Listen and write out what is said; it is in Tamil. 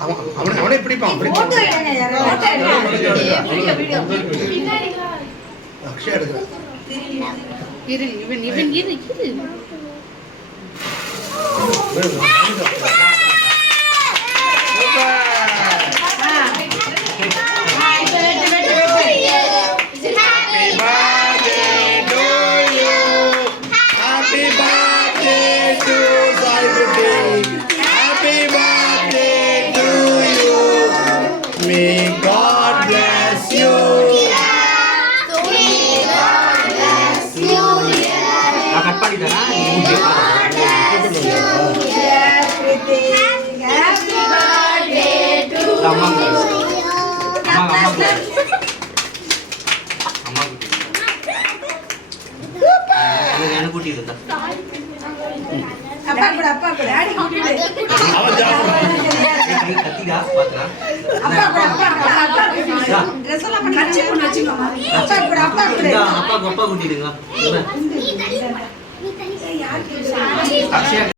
அவனே பிடிப்பான். அக்ஷயா எடுக்கிறான். இரு இவன் இவன் இரு இரு May God bless you. Cut பண்ணிட்டேனா அம்மா எனக்கு கூட்டிட்டு இருந்தா அப்பா கூட டாடி கூட்டிட்டு கத்திடா பாத்துடா Dress எல்லாம் பண்ணி கட்சி பண்ணி வச்சுக்கோமா அப்பா கூட கூட்டிடுங்க நீ தனி யாருக்கு